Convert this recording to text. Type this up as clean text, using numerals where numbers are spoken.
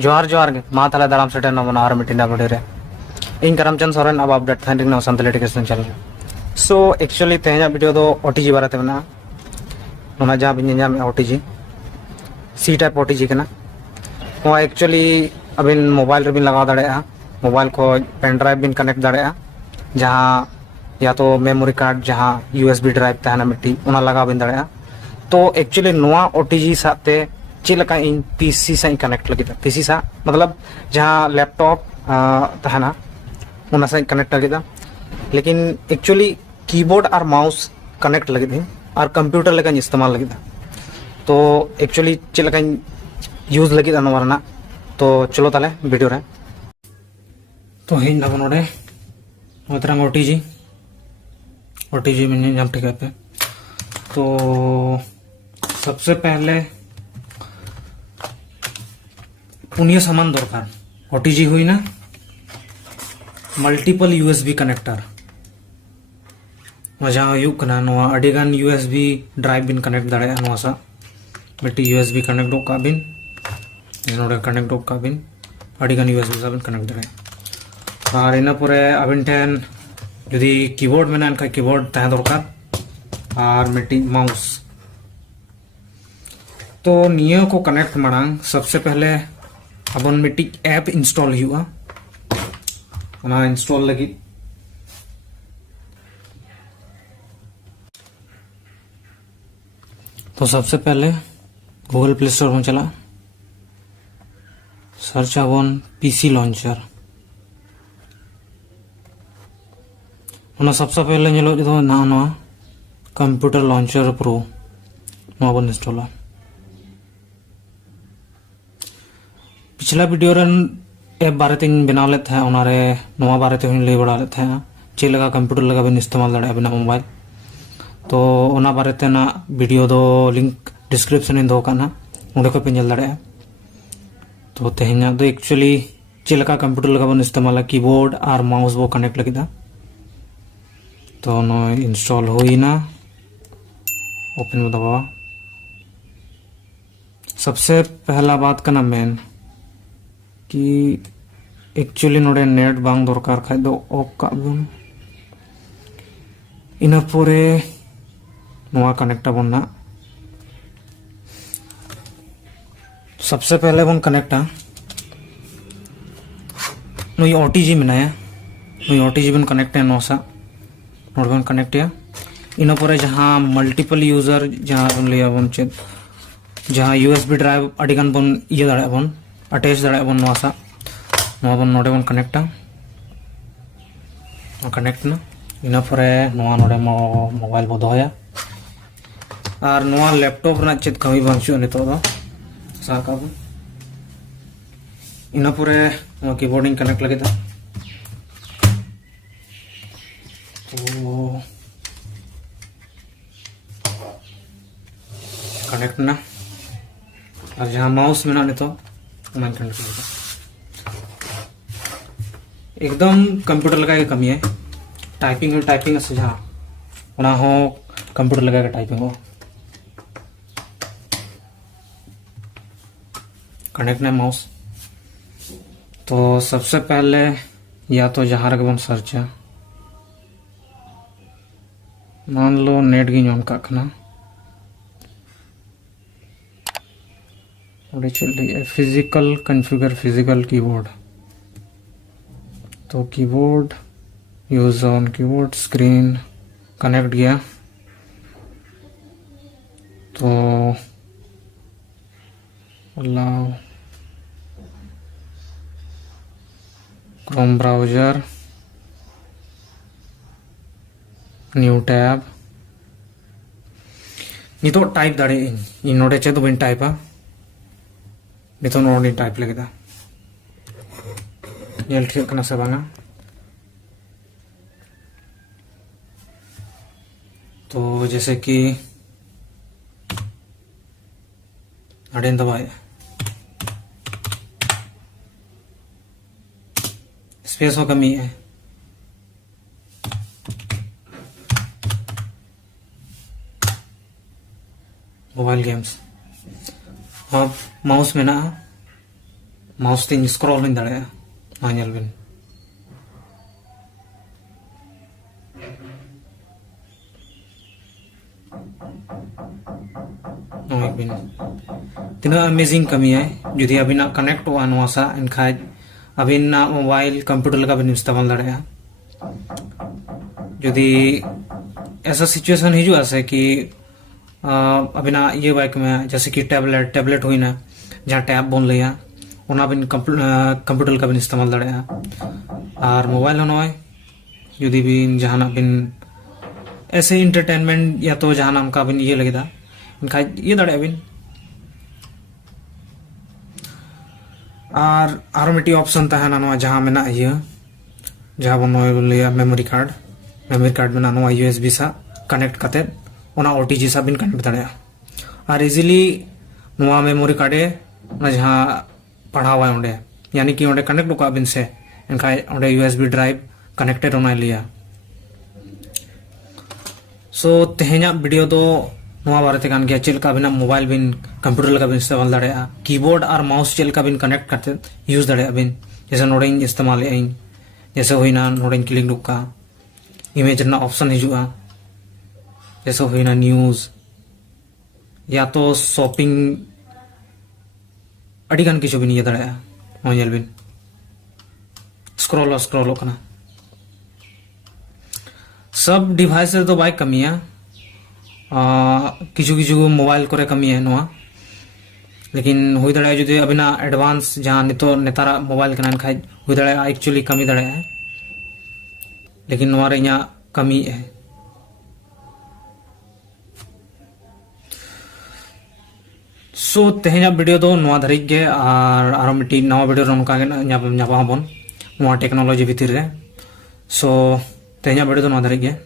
जोहार जोहार गे मा ताले दाराम सेटे नमना आर मिटिना वीडियो रे इन करमचंद सोरेन अब अपडेट थान रिंग Santal education channel so actually तेहना वीडियो दो ओटीजी बारे ते मेना ओना जहां बिन नाम ओटीजी सी टाइप ओटीजी कना ओ एक्चुअली अबिन मोबाइल रे बिन लगा दाड़ेया मोबाइल को पेन ड्राइव बिन कनेक्ट दाड़ेया जहां या तो मेमोरी कार्ड जहां यूएसबी ड्राइव तहना मिट्टी ओना लगा बिन दाड़ेया तो एक्चुअली नोआ ओटीजी साथे चिलका इन पीसी से कनेक्ट लगे पीसी सा मतलब जहाँ लैपटॉप तहना उना से कनेक्ट लगे लेकिन एक्चुअली कीबोर्ड और माउस कनेक्ट लगे और कंप्यूटर लेकिन इस्तेमाल लगे तो एक्चुअली चिलका यूज लगे ना तो चलो ताले वीडियो रे तो हिन ना नोडे मतरंग ओटीजी में नाम ठीक है तो सबसे पहले पुनिया सामान दरकार ओटीजी हुई ना मल्टीपल यूएसबी कनेक्टर जहाँ अडिगान यूएसबी ड्राइव बिन कनेक्ट दाड़ा सा मिट्टी यूएसबी कनेक्ट बिन नोड़े कनेक्ट बिन अडिगान यूएसबी सा बिन कनेक्ट दाड़ा और इन परे अबिन ठेन जुदी कीबोर्ड में एनखा कीबोर्ड तह दरकार और मिट्टी माउस तो नियो को कनेक्ट मांग सबसे पहले अपन मिट्टी ऐप इंस्टॉल हुआ इंस्टॉल लगी तो सबसे पहले गूगल प्ले स्टोर में चला सर्च अपन पीसी लॉन्चर सबसे पहले नलो ना कंप्यूटर लॉन्चर प्रो बन इंस्टॉल पिछला वीडियो रन ऐप बारे बनाव ले बारे लई बड़ा चे लगा कंप्यूटर लगा बिन इस्तेमाल दाड़ा बिना मोबाइल तो ओना बारे ना वीडियो दो लिंक डिस्क्रिप्शन दो करना उंडे को पे नल दाड़ा तो तेहना दो एक्चुअली चे लगा कंप्यूटर लगा बन इस्तेमाल कीबोर्ड और माउस बो कनेक्ट लगे तो नो इंस्टॉल होइना ओपन में दबावा सबसे पहला बात करना मेन कि एक्चुअली नोडे नेट बांग दरकार खाय दो ऑफ का बन इना पोरे नोआ कनेक्ट बन सबसे पहले बन कनेक्टा नुई ओटीजी मेनाया नुई ओटीजी बन कनेक्ट है नोसा नोड बन कनेक्ट या इना पोरे जहां मल्टीपल यूजर जहां बन लिया बन चेद जहां यूएसबी ड्राइव अडिगान बन ये दाड़ा बन अटैच दाड़ा बन नोसा बन नोडे बन कनेक्टा कनेक्ट ना इना परे नोडे मोबाइल बो दोया और नोआ लैपटॉप ना चेद कमी बांचु नितो दो साका बन इना परे नोआ कीबोर्डिंग कनेक्ट लगे था तो कनेक्ट ना और जहां माउस में ना नितो एकदम कंप्यूटर लगा के कमी है टाइपिंग से जहाँ हो कंप्यूटर लगा के टाइपिंग हो कनेक्ट ना माउस तो सबसे पहले या तो जहाँ रख बन सर्च मान लो नेट गी ऑन काखना चल रही है फिजिकल कॉन्फ़िगर फिजिकल कीबोर्ड तो keyboard use on keyboard screen connect गया तो allow Chrome browser new tab नहीं तो टाइप दाड़े इन नोडे चे तो बिन टाइपा नितो नोडी टाइप लगे नेल ठीक से बांगा तो जैसे कि अड़े दबाए स्पेस हो कमी है मोबाइल गेम्स अब माउस में ना माउस तीन स्क्रॉल इन दाड़े मा नेल बिन नोय बिन तिना अमेजिंग कमी है जुदी अबिना कनेक्ट हुआ नवा सा इनखाज अबिना मोबाइल कंप्यूटर लगा बिन इस्तेमाल दाड़े जुदी ऐसा सिचुएशन हिजुआ से कि अबिना ये बाइक में जैसे कि टैबलेट हुई ना जहाँ टैब बोन लिया उना बिन कंप्यूटर का बिन इस्तेमाल दाड़े और मोबाइल होना जुदी बिन जहाँ बिन ऐसे इंटरटेनमेंट या तो जहाँ का बिन ये लगे इनका ये दाड़े बिन और मिट्टी ऑप्शन तहना नवा जहाँ में ना ये जहाँ बन लिया मेमोरी कार्ड में ना नवा USB सा कनेक्ट करते उना OTG सा बिन कनेक्ट दाड़े और इजीली नवा मेमोरी कार्डे ना जहाँ पढ़ावा उन्हें यानी कि उन्हें कनेक्ट होगा बिन से इनका उन्हें USB ड्राइव कनेक्टेड होना लिया सो तेहना वीडियो तो नवा बारे ते कान गया चेल का बिना मोबाइल बिन कंप्यूटर का बिन इस्तेमाल दाड़े कीबोर्ड और माउस चेल का बिन कनेक्ट करते यूज दाड़े बिन जैसे नोड़े इस्तेमाल जैसे हुई ना नोड़े क्लिक दुक्का इमेज ना ऑप्शन हिजुआ जैसे हुई ना न्यूज या तो शॉपिंग अड़ी गान किछु बिन ये दाड़े मोबाइल बिन स्क्रॉल करना सब डिवाइस तो बाइक कमी है किछु मोबाइल करे कमी है नवा लेकिन हुई दाड़े जुदि अबिना एडवांस जहाँ नितो नेतारा मोबाइल कना खाज हुई दाड़े एक्चुअली कमी दाड़े है लेकिन नवा रे इना कमी है सो तेहना वीडियो दो नवा धरिक गे और मिट्टी नवा वीडियो नौका टेक्नोलॉजी भीतर रे सो तेहना वीडियो दो नवा धरिक गे।